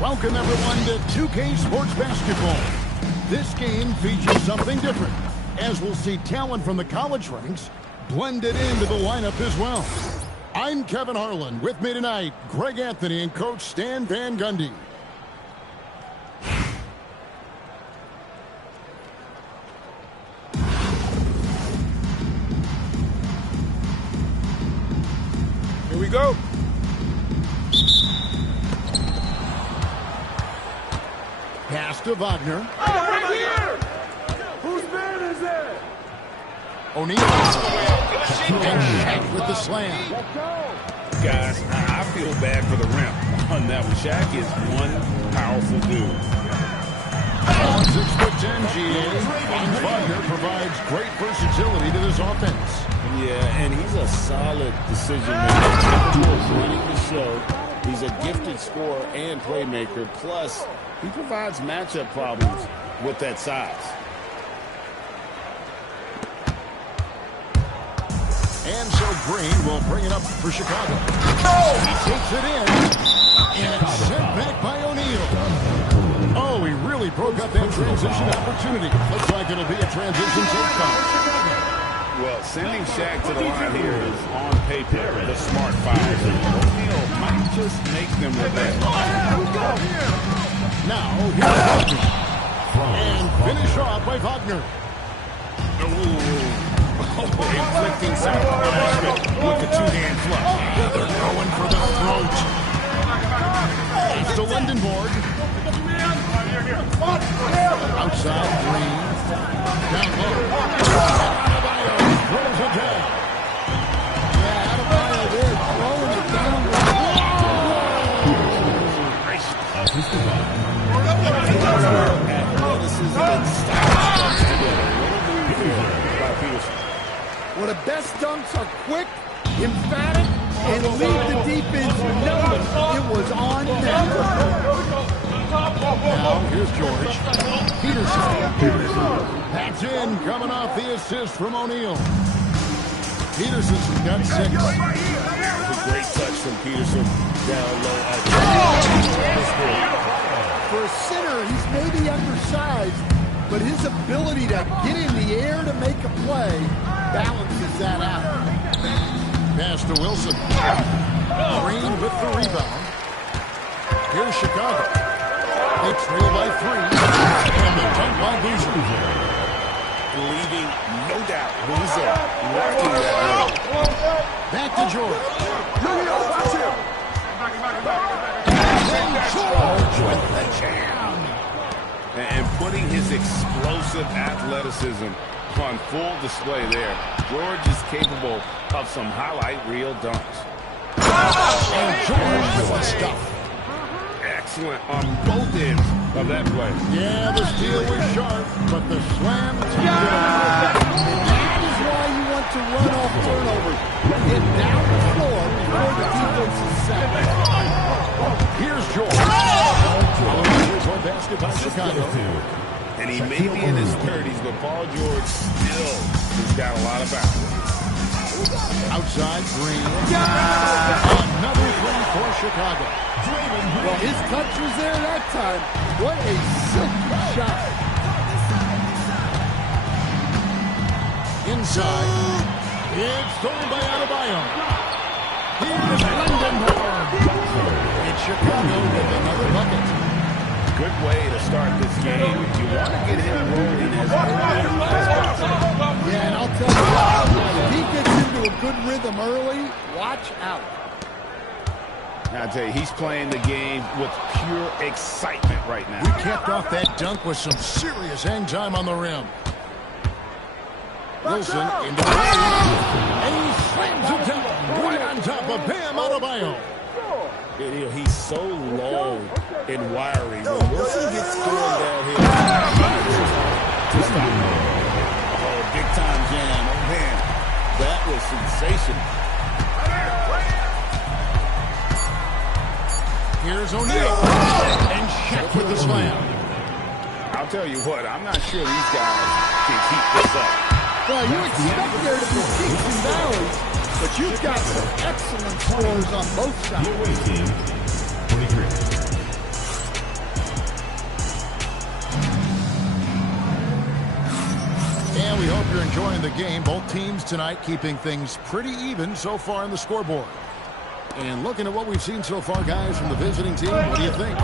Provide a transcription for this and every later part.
Welcome everyone to 2K Sports Basketball. This game features something different, as we'll see talent from the college ranks blended into the lineup as well. I'm Kevin Harlan. With me tonight, Greg Anthony and Coach Stan Van Gundy. Here we go. Pass to Wagner. Oh, right here! Whose man is it? O'Neal. And Shaq with the slam. Guys, I feel bad for the rim on that one. Shaq is one powerful dude. 6'10" GA. And Wagner provides great versatility to this offense. Yeah, and he's a solid decision maker. Capable of running the show. He's a gifted scorer and playmaker. Plus, he provides matchup problems with that size. And so Green will bring it up for Chicago. He takes it in. And it's sent back by O'Neal. Oh, he really broke up that transition opportunity. Looks like it'll be a transition takedown. Well, sending Shaq to the line here is on paper the smart five. O'Neal might just make them revenge. Now, here's Wagner. And finish off by Wagner. Inflicting some punishment with the two-hand flush. They're going for the throat. It's to Lindenborg. Outside, Green. Down low. Adebayo throws it down. Yeah, Adebayo there throwing it down. Athleticism and style together. By Peterson. Well, the best dunks are quick, emphatic, and leave the defense knowing it was on them. Now, here's George. Peterson. That's in, coming off the assist from O'Neal. Peterson's got 6. A great touch from Peterson down low. For a center, he's maybe undersized, but his ability to get in the air to make a play balances that out. Pass to Wilson. Green with the rebound. Here's Chicago. They trail by 3. And the dunk by Boozer. Leaving, no doubt, Boozer rocking that run. Back to George. George with the jam. And putting his explosive athleticism on full display there. George is capable of some highlight reel dunks. And George with the stuff. Excellent on both ends of that play. Yeah, the steal was sharp, but the slam took it away. That is why you want to run off turnovers. Get down the floor before the defense is set. Here's George. Here's one basket by Chicago. And he may be in his 30s, but Paul George still has got a lot of bounce. Outside, Green. Another 3 for Chicago. Well, his touch was there that time. What a silky shot. Inside. It's stolen by Adebayo. Here's Lindenborg. It's Chicago with another bucket. Good way to start this game. You want to get him rolling as early as possible. Yeah, and I'll tell you what, if he gets into a good rhythm early, watch out. I tell you, he's playing the game with pure excitement right now. We capped off that dunk with some serious hang time on the rim. Wilson into the lane, and he slams it down right on top of Bam Adebayo. He's so long and wiry. When Wilson gets thrown downhill, oh, big time jam. Oh, man, that was sensational. Here's O'Neal. And Shaq with the slam. I'll tell you what, I'm not sure these guys can keep this up. Well, you expect there to be peaks and valleys, but you've got some excellent scores on both sides. enjoying the game. Both teams tonight keeping things pretty even so far on the scoreboard. And looking at what we've seen so far, guys, from the visiting team, what do you think?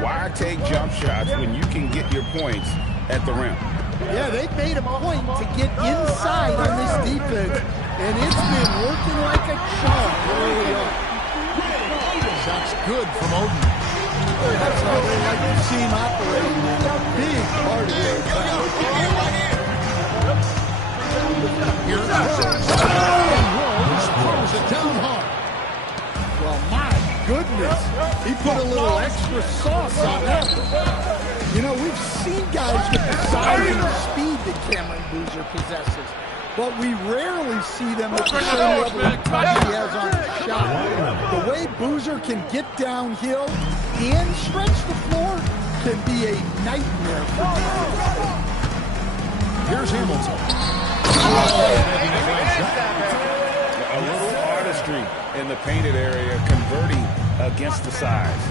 Why take jump shots when you can get your points at the rim? Yeah, they've made a point to get inside on this defense, and it's been working like a charm early on. Shot's good from Oden. That's how they like to see him operate. A big part of their Here it goes. And Rose throws it down hard. Well, my goodness, he put a little extra sauce on that. You know, we've seen guys with the size and the speed that Cameron Boozer possesses, but we rarely see them at the same level of touch he has on the shot. The way Boozer can get downhill and stretch the floor can be a nightmare for defense. Here's Hamilton. A little artistry in the painted area, converting against the size.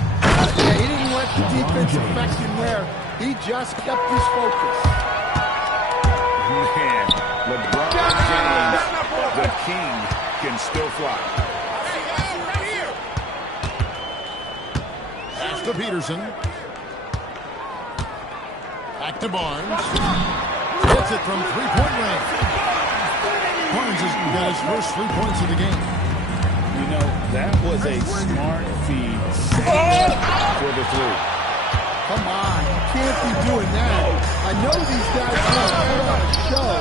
Yeah, he didn't let the defense affect him there. He just kept his focus. Man, LeBron James, the king, can still fly. Pass to Peterson. Back to Barnes. Hits it from three-point range. Barnes has got his first 3 points of the game. You know, that was a smart feed for the three. Come on, you can't be doing that. I know these guys want to put on a show,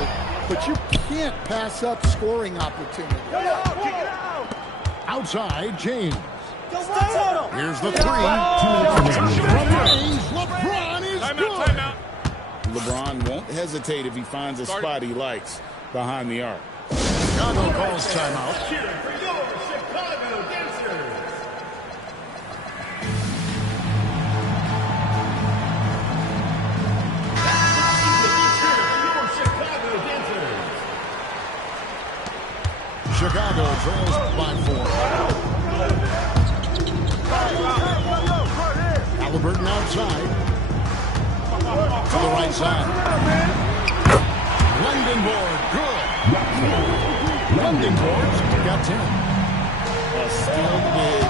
but you can't pass up scoring opportunity. Outside, James. Here's the three. From range, LeBron is good. LeBron won't hesitate if he finds a spot he likes behind the arc. Chicago calls timeout. Cheering for your Chicago dancers. Chicago trails by 4. Halliburton outside. To the right side. London board, good. London boards got 10. A skilled big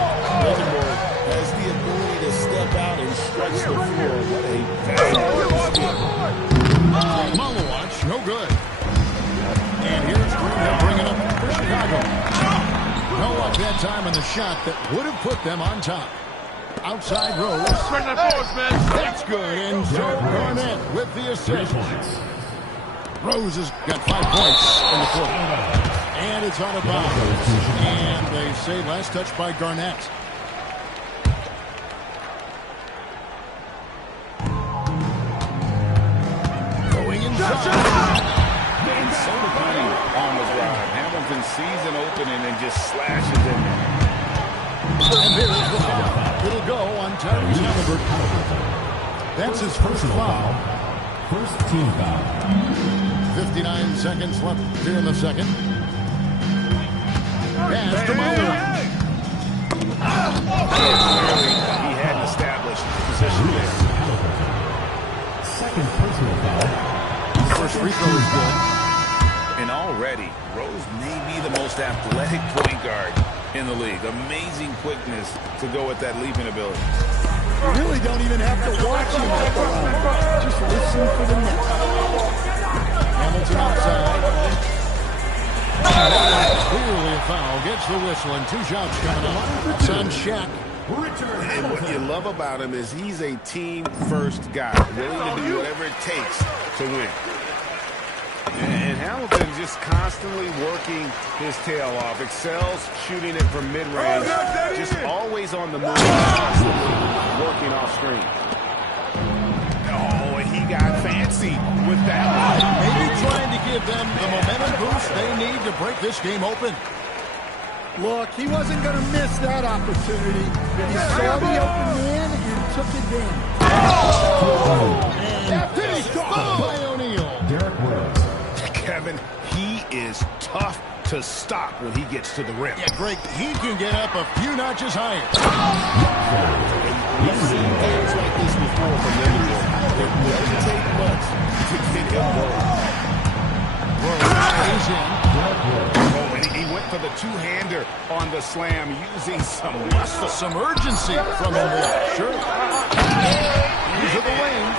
London board has the ability to step out and stretch the floor. What a valuable skill. Malawatch, no good. And here's Green bringing up for Chicago. No luck that time on the shot that would have put them on top. Outside Rose. That's good. And Joe Garnett with the assist. Rose has got 5 points in the quarter. And it's out of bounds. And they say last touch by Garnett. Going inside. And so clean on the drive. Hamilton sees an opening and just slashes in there. And here's the foul. It'll go on Tyrese Halliburton. That's his first foul. First team foul. 59 seconds left here in the second. Pass to Malawatch. He had established position there. Second personal foul. First free throw is good. And already, Rose may be the most athletic point guard in the league. Amazing quickness to go with that leaping ability. You really don't even have to watch him at the line. Just listen for the net. Hamilton outside. Clearly a foul. Gets the whistle and 2 shots coming up. It's on Shaq. And what you love about him is he's a team-first guy, willing to do whatever it takes to win. And Hamilton just constantly working his tail off, excels shooting it from mid-range, just always on the move, constantly working off screen. Oh, and he got fancy with that one. Maybe trying to give them the momentum boost they need to break this game open. Look, he wasn't going to miss that opportunity. He saw the open man and took advantage. And finished off by O'Neal. Derek Rose. Kevin, he is tough to stop when he gets to the rim. Yeah, Greg, he can get up a few notches higher. We've seen games like this before from Liverpool. It doesn't take much to get him going. He's in. Oh, and he went for the two-hander on the slam, using some muscle. Some urgency from him there. Sure. Into the lane.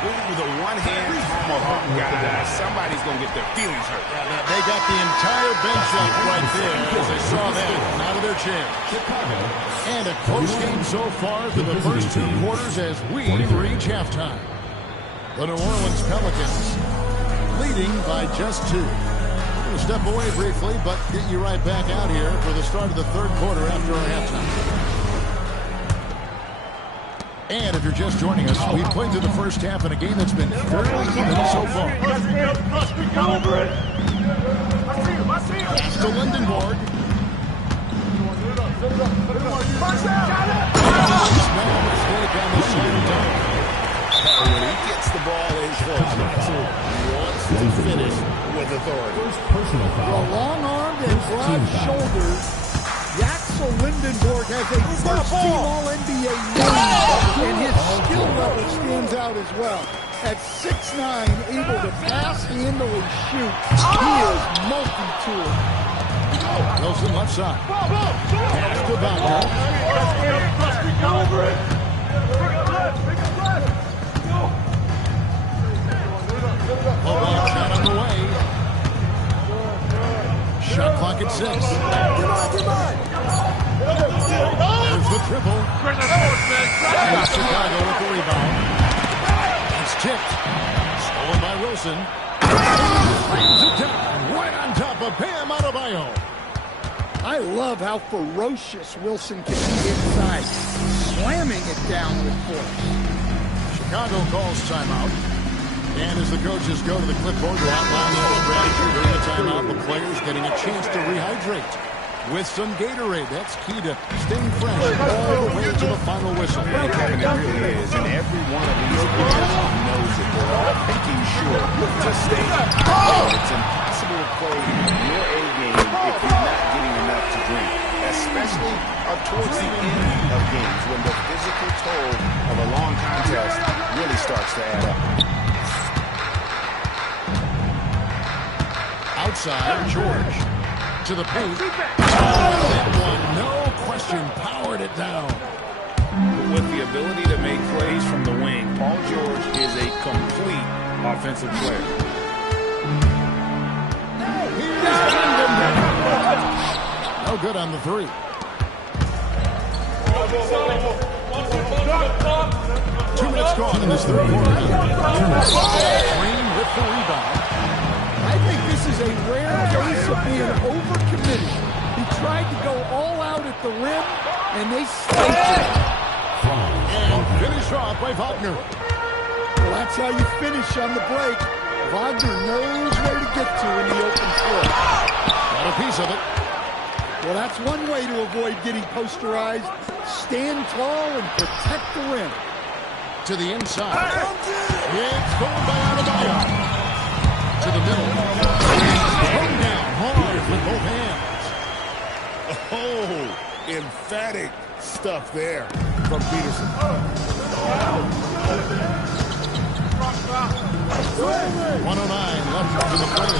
With a one-hand tomahawk, guys, somebody's going to get their feelings hurt. Yeah, they got the entire bench up right there as they saw that out of their chairs. And a close game so far through the first two quarters as we reach halftime. The New Orleans Pelicans leading by just 2. We're going to step away briefly, but get you right back out here for the start of the third quarter after our halftime. And if you're just joining us, we've played through the first half in a game that's been fairly even so far. Pass to Lindenborg. Small mistake on the side down. When he gets the ball in close, he wants to finish with authority. First personal foul. Long-armed and broad shoulders. Axel Lindenborg has a first-team All-NBA name, and his skill level stands out as well. At 6'9", able to pass, handle, and shoot, he is multi-tool. Wilson left side. Pass to Wagner. Pull-up shot on the way. Shot clock at 6. There's the triple. And Chicago with the rebound. It's tipped. Stolen by Wilson. Slams it down right on top of Bam Adebayo. I love how ferocious Wilson can be inside, slamming it down with force. Chicago calls timeout. And as the coaches go to the clipboard to outline their strategy during the timeout, the players getting a chance to rehydrate with some Gatorade. That's key to staying fresh all the way to the final whistle. Yeah, Kevin, it really is. And every one of these players knows it. They're all making sure to stay. It's impossible to play your A game if you're not getting enough to drink, especially towards the end of games when the physical toll of a long contest really starts to add up. Outside, George to the paint. That one, no question, powered it down. With the ability to make plays from the wing, Paul George is a complete offensive player. No good on the 3. 2 minutes gone in this third quarter. Green with the rebound. I think this is a rare case of being overcommitted. He tried to go all out at the rim, and they sniped it. And finished off by Wagner. Well, that's how you finish on the break. Wagner knows where to get to in the open floor. Got a piece of it. Well, that's one way to avoid getting posterized. Stand tall and protect the rim. To the inside. It's going by Adebayo. To the middle. Thrown down hard with both hands. Oh, emphatic stuff there from Peterson. 109 left to the third.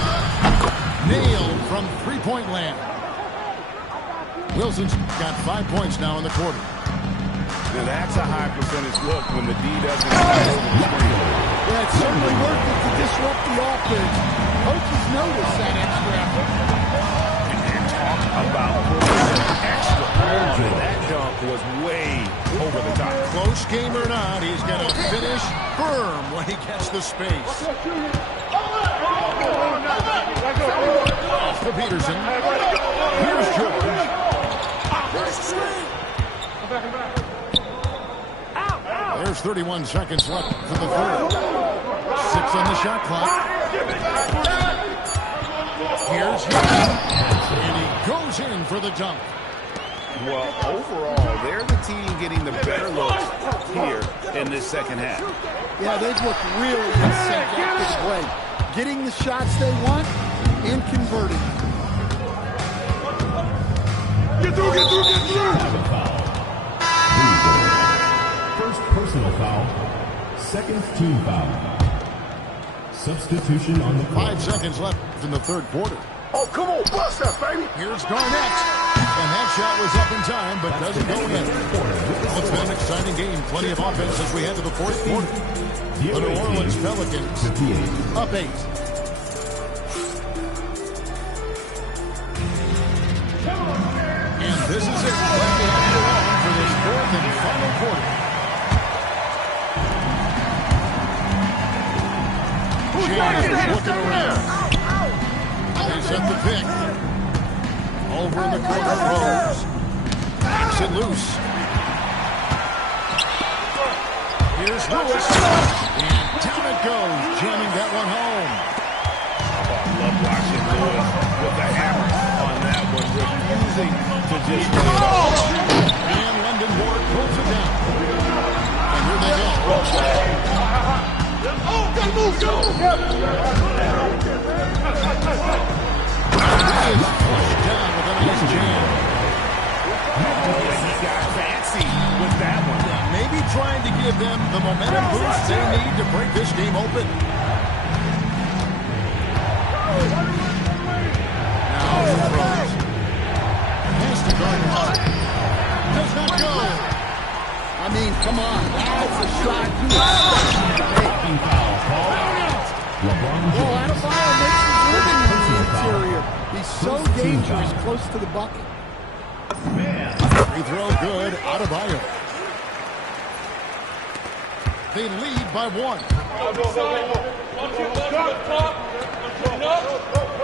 Nailed from three-point land. Wilson's got 5 points now in the quarter. Now that's a high percentage look when the D doesn't pass over the screen. Yeah, it's certainly worth it to disrupt the offense. Coaches notice that extra effort. And talk about extra. That dunk was way over the top. Close game or not, he's going to finish firm when he gets the space. Off to Peterson. Here's George. There's 31 seconds left for the third. 6 on the shot clock. Here's Houston. And he goes in for the dunk. Well, overall, they're the team getting the better looks here in this second half. Yeah, they've looked really in sync after the break. Getting the shots they want and converting. Get through! First personal foul. Second team foul. Substitution on the clock. 5 seconds left in the third quarter. Oh, come on, bust that, baby. Here's Garnett. And that shot was up in time, but doesn't go in. Well, it's been an exciting game. Plenty of offense as we head to the fourth quarter. The New Orleans Pelicans up 8. And this is it. Glad to have you along for this fourth and final quarter. James looking around. They set the pick. Over in the corner, Rose. Backs it loose. Here's Lewis. And down it goes, jamming that one home. I love watching Lewis with the hammer on that one, refusing to just lay it off. And London Ward pulls it down. And here they go. Oh, gotta move, go! Flushed down with a nice jam. He got fancy with that one. Maybe trying to give them the momentum boost they need to break this game open. Now he throws. Pass to Gardner. Does not go. I mean, come on. That's a shot you expect. Well, Adebayo makes his living in the interior. He's so dangerous close to the bucket. Free throw good. Adebayo. They lead by 1.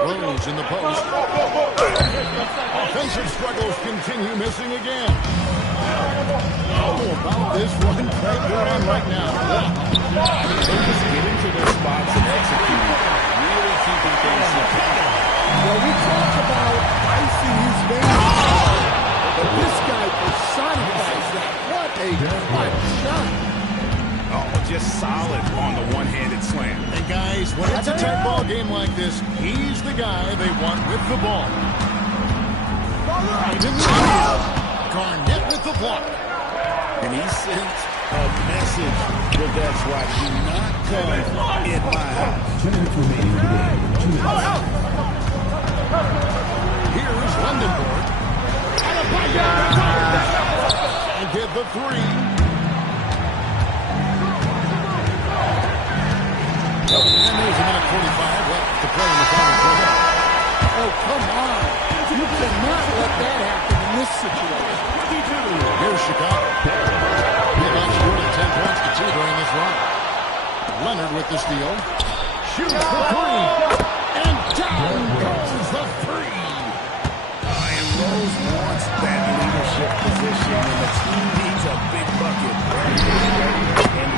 Rose in the post. Offensive struggles continue, missing again. How about this one right they're on right now? They just get into their spots and execute, really keeping things simple. Well, we talk about icing his veins, but this guy personifies that. What a clutch shot. Oh, just solid on the one-handed slam. And guys, when it's a tight ball game like this, he's the guy they want with the ball. Garnett with the block. And he sent a message with that swat. Do not come in my house. 2 minutes remaining in the game. 2 minutes. Here's London Ward. And get the 3. And there's a minute 45 left to play in the final quarter. Oh, come on. You cannot let that happen in this situation. Here's Chicago. They've outscored 10 points to 2 during this run. Leonard with the steal. Shoots the 3. And down goes the 3. And Rose wants that leadership position when the team needs a big bucket. And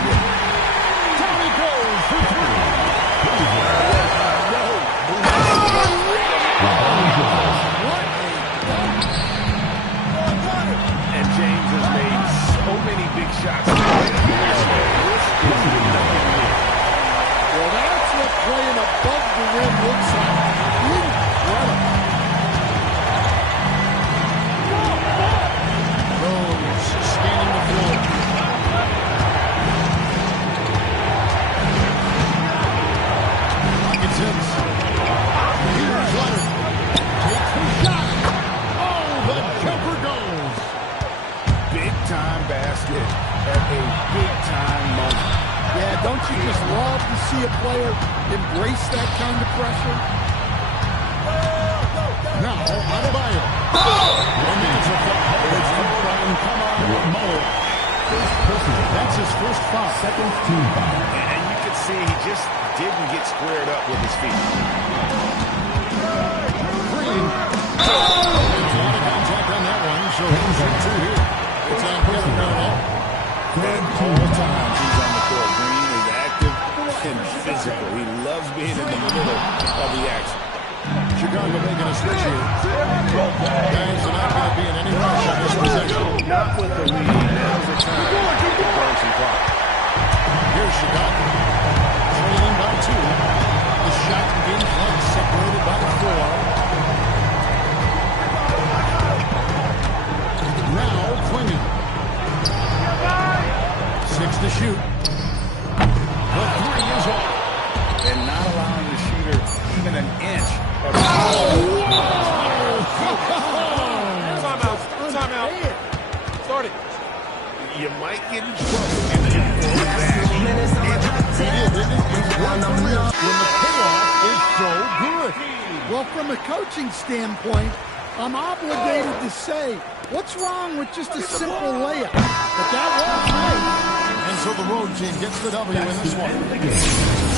Down he goes for 3. And James has made so many big shots. Well, that's what playing above the rim looks like. Incredible. Rose scanning the floor. Pocket tips. Here's Leonard. Takes the shot. Oh, the jumper goes. Big-time basket at a big-time moment. Yeah, don't you just love to see a player embrace that kind of pressure? Now, Adebayo. And that's a foul. It's the crime. Come on, Muller. That's his first foul. Second team foul. And you could see he just didn't get squared up with his feet. Green. There's a lot of contact on that one, so he's in 2 here. It's on Kevin Garnett. At all times he's on the court. Green is active and physical. He loves being in the middle of the action. Chicago making a switch here. Guys are not going to be in any rush on this possession. Not with the lead. Now's the time to burn some clock. Here's Chicago. Trailing by 2. The shot in front separated by 4. Now clinging. 6 to shoot. The 3 is off. And not You might get in trouble if you throw that. When the payoff is so good. Well, from a coaching standpoint, I'm obligated to say, what's wrong with just a simple layup? But that was nice. And so the road team gets the W in this one.